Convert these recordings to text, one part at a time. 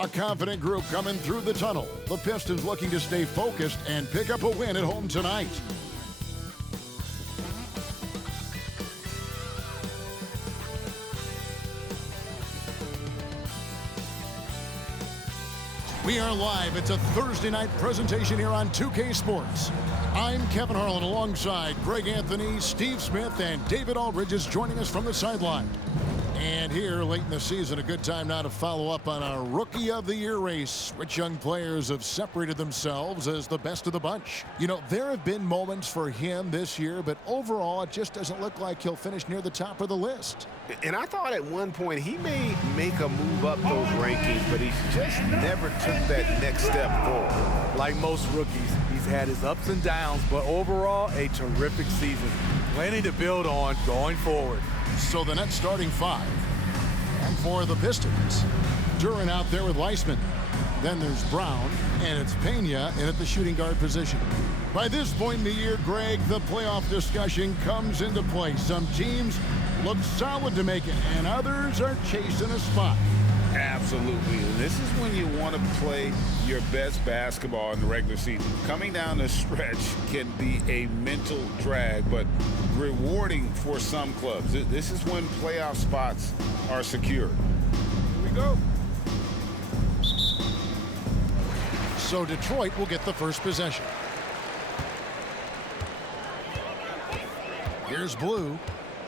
A confident group coming through the tunnel. The Pistons looking to stay focused and pick up a win at home tonight. We are live. It's a Thursday night presentation here on 2K Sports. I'm Kevin Harlan alongside Greg Anthony, Steve Smith, and David Aldridge is joining us from the sideline. And here late in the season, a good time now to follow up on our Rookie of the Year race. Which young players have separated themselves as the best of the bunch? You know, there have been moments for him this year, but overall, it just doesn't look like he'll finish near the top of the list. And I thought at one point he may make a move up those rankings, but he's just never took that next step forward. Like most rookies, he's had his ups and downs, but overall, a terrific season. Plenty to build on going forward. So the Nets starting five. And for the Pistons, Duren out there with Weissman. Then there's Brown, and it's Pena in at the shooting guard position. By this point in the year, Greg, the playoff discussion comes into play. Some teams look solid to make it, and others are chasing a spot. Absolutely. And this is when you want to play your best basketball in the regular season. Coming down the stretch can be a mental drag, but rewarding for some clubs. This is when playoff spots are secured. Here we go. So Detroit will get the first possession. Here's Blue,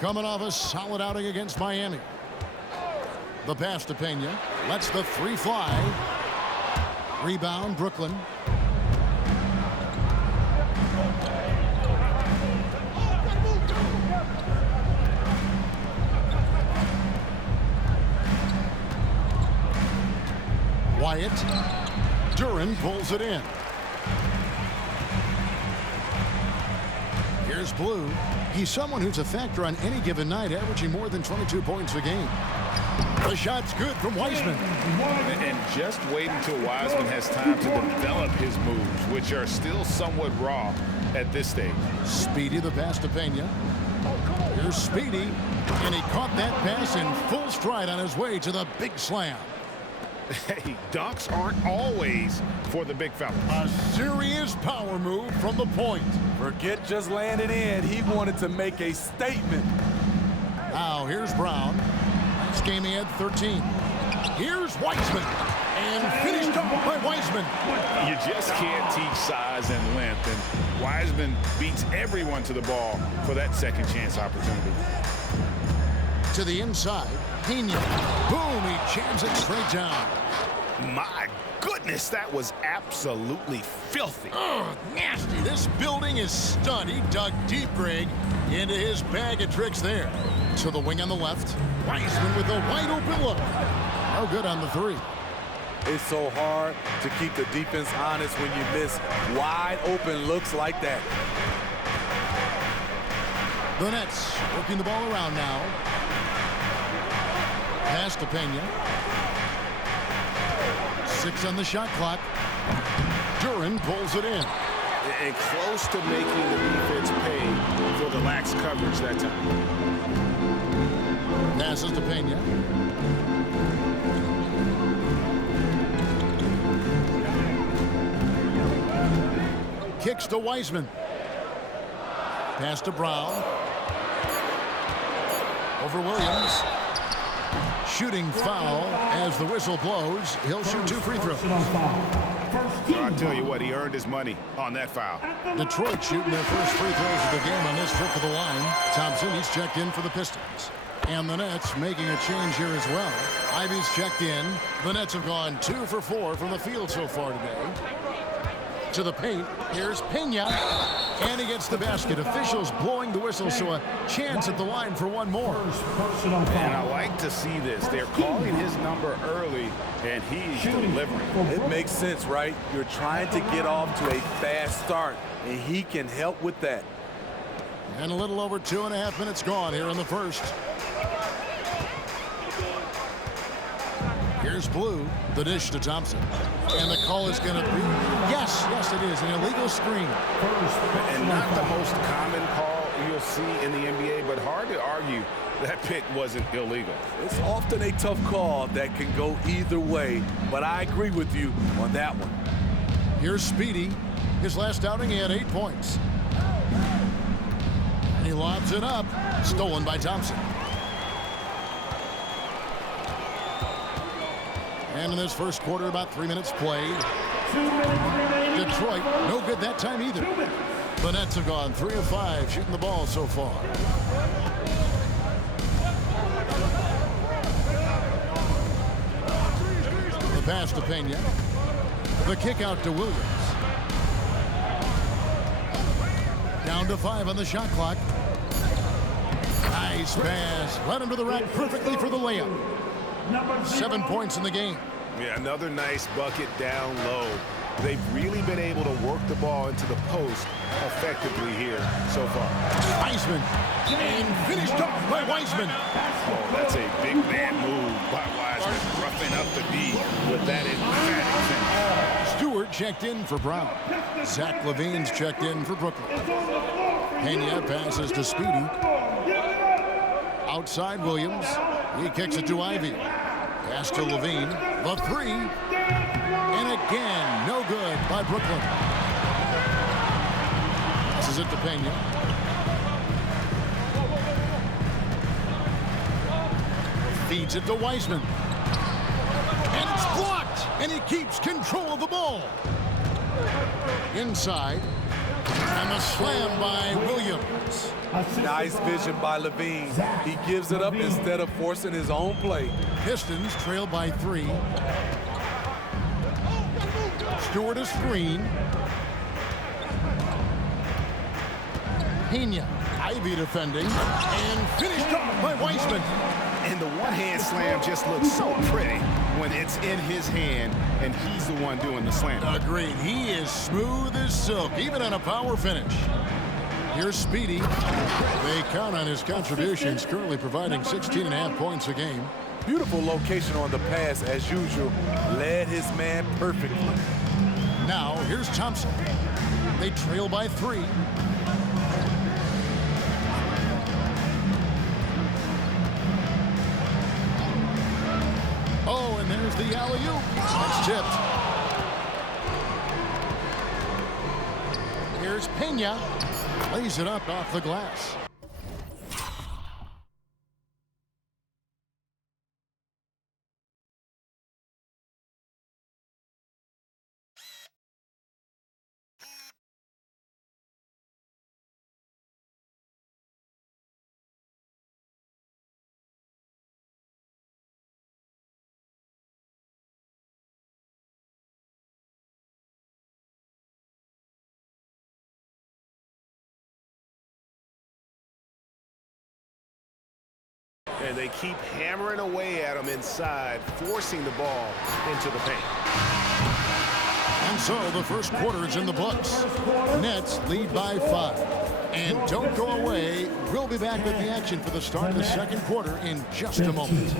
coming off a solid outing against Miami. The pass to Pena, lets the three fly. Rebound, Brooklyn. Wyatt. Duren pulls it in. Here's Blue. He's someone who's a factor on any given night, averaging more than 22 points a game. The shot's good from Weissman. And just wait until Wiseman has time to develop his moves, which are still somewhat raw at this stage. Speedy, the pass to Pena. Here's Speedy, and he caught that pass in full stride on his way to the big slam. Hey, dunks aren't always for the big fellas. A serious power move from the point. Forget just laying it in. He wanted to make a statement. Now here's Brown. Last game he had 13. Here's Weissman. And finished off by Weissman. You just can't teach size and length. And Wiseman beats everyone to the ball for that second chance opportunity. To the inside. Pena. Boom, he jams it straight down. My goodness, that was absolutely filthy. Oh, nasty. This building is stunned. He dug deep, Greg, into his bag of tricks there. To the wing on the left. Weissman with a wide open look. No good on the three. It's so hard to keep the defense honest when you miss wide open looks like that. The Nets working the ball around now. Pass to Pena. 6 on the shot clock. Duren pulls it in. And close to making the defense pay for the lax coverage that time. Passes to Pena. Kicks to Weissman. Pass to Brown. Over Williams. Shooting foul as the whistle blows. He'll shoot 2 free throws. I'll tell you what, he earned his money on that foul. Detroit shooting their first free throws of the game on this trip to the line. Thompson, he's checked in for the Pistons. And the Nets making a change here as well. Ivy's checked in. The Nets have gone 2 for 4 from the field so far today. To the paint. Here's Pena. And he gets the basket. Officials blowing the whistle, so a chance at the line for one more. And I like to see this. They're calling his number early, and he's delivering. It makes sense, right? You're trying to get off to a fast start, and he can help with that. And a little over 2.5 minutes gone here in the first. Here's Blue, the dish to Thompson. And the call is going to be, yes, it is, an illegal screen. And not the most common call you'll see in the NBA, but hard to argue that pick wasn't illegal. It's often a tough call that can go either way, but I agree with you on that one. Here's Speedy. His last outing, he had 8 points. And he lobs it up. Stolen by Thompson. And in this first quarter, about 3 minutes played. Detroit, no good that time either. The Nets have gone 3 of 5 shooting the ball so far. The pass to Pena. The kick out to Williams. Down to 5 on the shot clock. Nice pass. Led him to the rack perfectly for the layup. 7 points in the game. Yeah, another nice bucket down low. They've really been able to work the ball into the post effectively here so far. Wiseman. And finished off by Wiseman. Oh, that's a big man move by Wiseman, roughing up the D with that emphatic finish. Stewart checked in for Brown. Zach LaVine's checked in for Brooklyn. Pena passes to Speedy. Outside Williams. He kicks it to Ivy. Pass to LaVine. The 3. And again, no good by Brooklyn. Passes it to Pena. Feeds it to Wiseman. And it's blocked. And he keeps control of the ball. Inside. And a slam by Williams. Nice vision by LaVine. He gives it up instead of forcing his own play. Pistons trail by 3. Stewart a screen. Pena. Ivy defending. And finished off by Wiseman. And the one-hand slam just looks so pretty when it's in his hand and he's the one doing the slam. Agreed. He is smooth as silk, even on a power finish. Here's Speedy. They count on his contributions, currently providing 16.5 points a game. Beautiful location on the pass as usual. Led his man perfectly. Now, here's Thompson. They trail by 3. Oh, and there's the alley-oop. That's tipped. Here's Pena. Lays it up off the glass. And they keep hammering away at him inside, forcing the ball into the paint. And so the first quarter is in the books. Nets lead by 5. And don't go away. We'll be back with the action for the start of the second quarter in just a moment.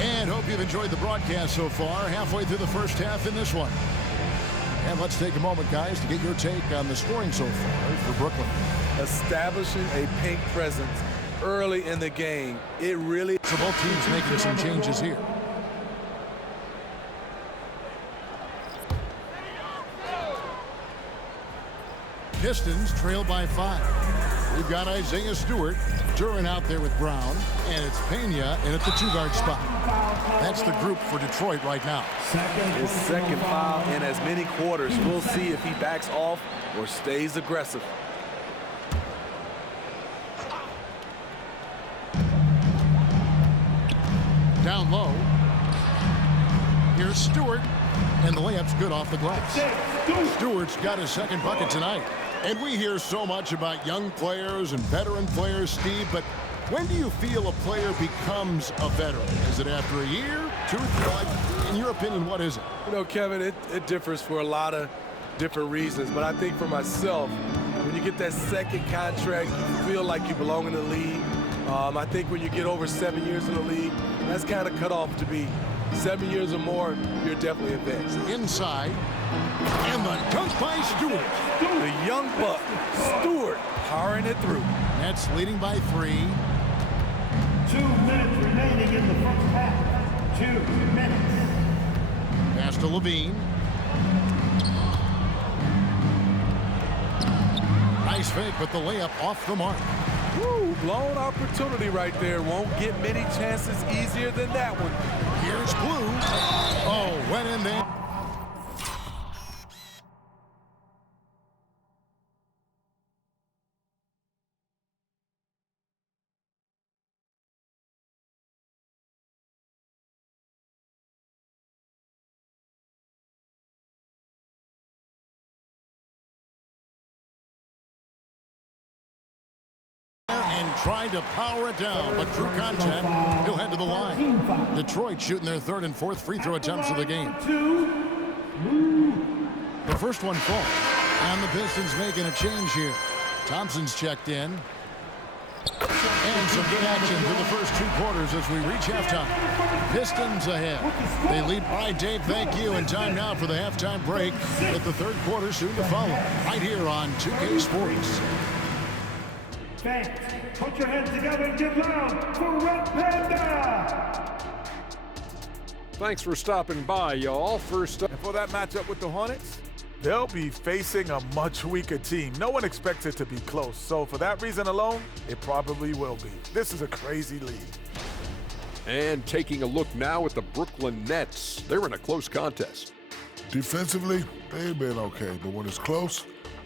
And hope you've enjoyed the broadcast so far. Halfway through the first half in this one. And let's take a moment, guys, to get your take on the scoring so far for Brooklyn. Establishing a pink presence early in the game. It really... So both teams making some changes here. Pistons trail by 5. We've got Isaiah Stewart, Duran out there with Brown, and it's Pena in at the 2-guard spot. That's the group for Detroit right now. His second foul in as many quarters. We'll see if he backs off or stays aggressive. low. Here's Stewart, and the layup's good off the glass. Stewart's got his second bucket tonight. And we hear so much about young players and veteran players, Steve, but when do you feel a player becomes a veteran? Is it after a year, 2, 3? In your opinion, what is it? You know, Kevin, it differs for a lot of different reasons, but I think for myself, when you get that second contract, you feel like you belong in the league. I think when you get over 7 years in the league, that's kind of cut off to be 7 years or more, you're definitely a vet. Inside, and the dunk by Stewart. The young buck, Stewart, powering it through. Nets leading by 3. 2 minutes remaining in the first half. 2 minutes. Pass to Levine. Nice fake, but the layup off the mark. Woo, blown opportunity right there. Won't get many chances easier than that one. Here's Blue. Oh, went in there. And tried to power it down, but through contact, he'll head to the line. Detroit shooting their 3rd and 4th free throw attempts of the game. The first one falls, and the Pistons making a change here. Thompson's checked in. And some good action through the first 2 quarters as we reach halftime. Pistons ahead. They lead. All right, Dave, thank you. And time now for the halftime break with the 3rd quarter soon to follow. Right here on 2K Sports. Fans, put your hands together and get loud for Red Panda! Thanks for stopping by, y'all. First up. And for that matchup with the Hornets, they'll be facing a much weaker team. No one expects it to be close. So for that reason alone, it probably will be. This is a crazy league. And taking a look now at the Brooklyn Nets. They're in a close contest. Defensively, they've been okay, but when it's close,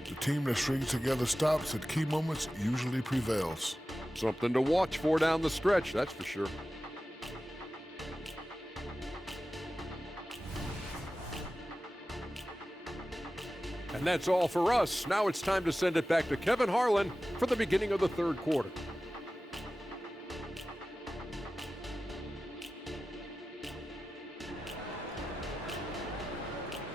the team that strings together stops at key moments usually prevails. Something to watch for down the stretch, that's for sure. And that's all for us. Now it's time to send it back to Kevin Harlan for the beginning of the 3rd quarter.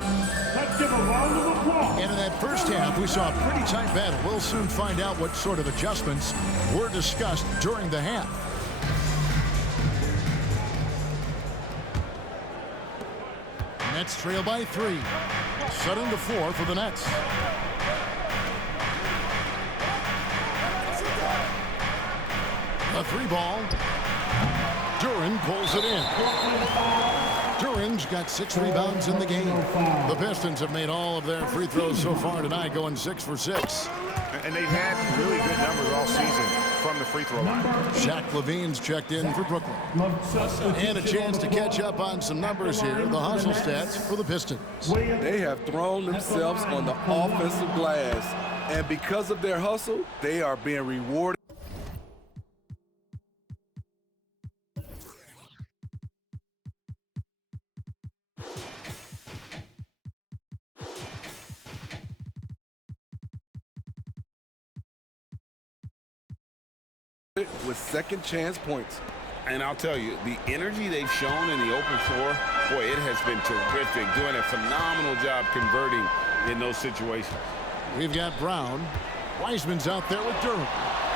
Let's give a round of applause. And in that first half, we saw a pretty tight battle. We'll soon find out what sort of adjustments were discussed during the half. Nets trail by 3. Setting the floor for the Nets. A 3 ball. Duren pulls it in. Duren's got 6 rebounds in the game. The Pistons have made all of their free throws so far tonight, going 6 for 6. And they've had really good numbers all season from the free throw line. Shaq Levine's checked in for Brooklyn. And a chance to catch up on some numbers here. The hustle stats for the Pistons. They have thrown themselves on the offensive glass, and because of their hustle, they are being rewarded. With second chance points. And I'll tell you, the energy they've shown in the open floor, boy, it has been terrific. Doing a phenomenal job converting in those situations. We've got Brown. Wiseman's out there with Durham.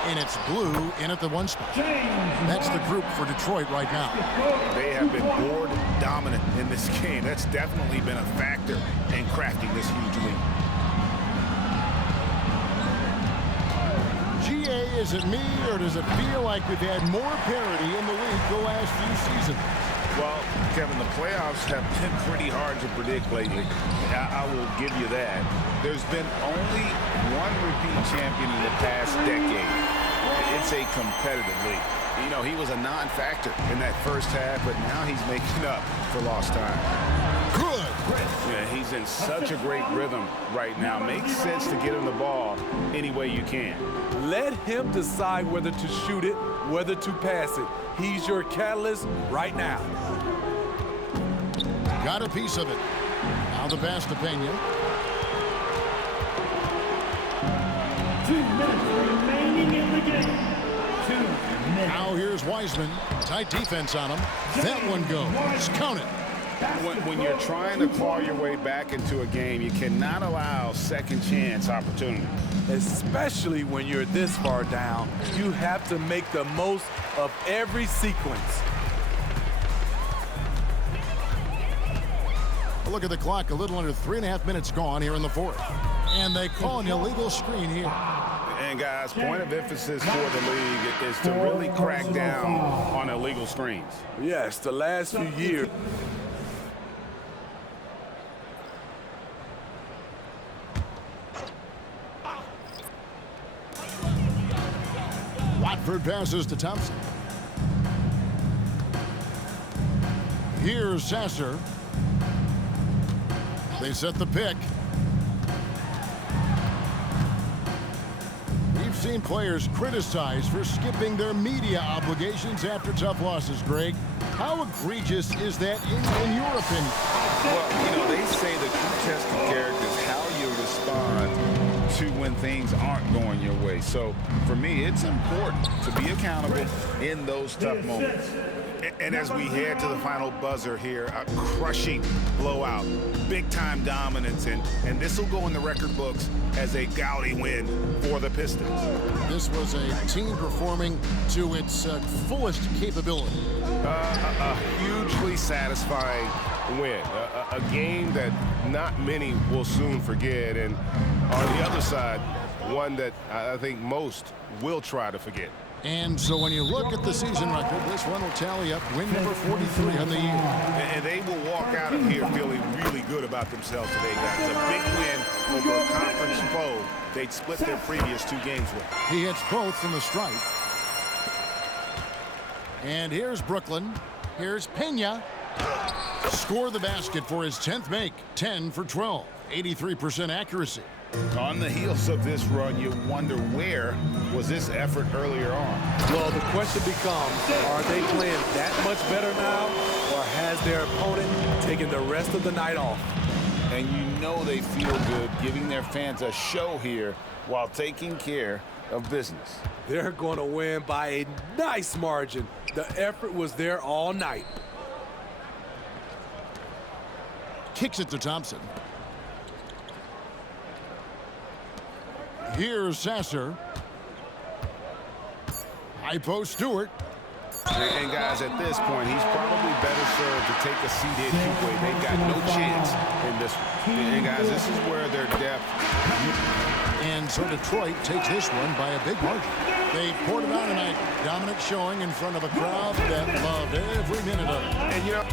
And it's Blue in at the 1 spot. That's the group for Detroit right now. They have been board dominant in this game. That's definitely been a factor in crafting this huge lead. GA, is it me, or does it feel like we've had more parity in the league the last few seasons? Well, Kevin, the playoffs have been pretty hard to predict lately. I will give you that. There's been only one repeat champion in the past decade. It's a competitive league. You know, he was a non-factor in that first half, but now he's making up for lost time. Good. Yeah, he's He's in such a great rhythm right now. Makes sense to get him the ball any way you can. Let him decide whether to shoot it, whether to pass it. He's your catalyst right now. Got a piece of it. Now the pass to Pena. 2 minutes remaining in the game. 2 minutes. Now here's Wiseman. Tight defense on him. That one goes. Count it. When you're trying to claw your way back into a game, you cannot allow second chance opportunities. Especially when you're this far down, you have to make the most of every sequence. A look at the clock. A little under 3.5 minutes gone here in the fourth. And they call an illegal screen here. And guys, point of emphasis for the league is to really crack down on illegal screens. Yes, the last few years. Watford passes to Thompson. Here's Sasser. They set the pick. We've seen players criticized for skipping their media obligations after tough losses, Greg. How egregious is that in your opinion? Well, they say the true test of character is how you respond to when things aren't going your way. So for me, it's important to be accountable in those tough moments. And as we head to the final buzzer here, a crushing blowout, big-time dominance, and this will go in the record books as a gaudy win for the Pistons. This was a team performing to its fullest capability. A hugely satisfying win, a game that not many will soon forget, and on the other side, one that I think most will try to forget. And so when you look at the season record, this one will tally up win number 43 on the year. And they will walk out of here feeling really good about themselves today, guys. A big win over a conference foe they'd split their previous 2 games with. He hits both from the stripe. And here's Brooklyn. Here's Pena. Score the basket for his 10th make. 10 for 12. 83% accuracy. On the heels of this run, you wonder where was this effort earlier on? Well, the question becomes, are they playing that much better now, or has their opponent taken the rest of the night off? And you know they feel good giving their fans a show here while taking care of business. They're going to win by a nice margin. The effort was there all night. Kicks it to Thompson. Here's Sasser. High post Stewart. And guys, at this point, he's probably better served to take a seat in Kuwait. They've got no chance in this one. And guys, this is where their depth. And so Detroit takes this one by a big margin. They poured it on tonight. Dominant showing in front of a crowd that loved every minute of it. And you know,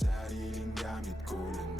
sariling gamit ko lang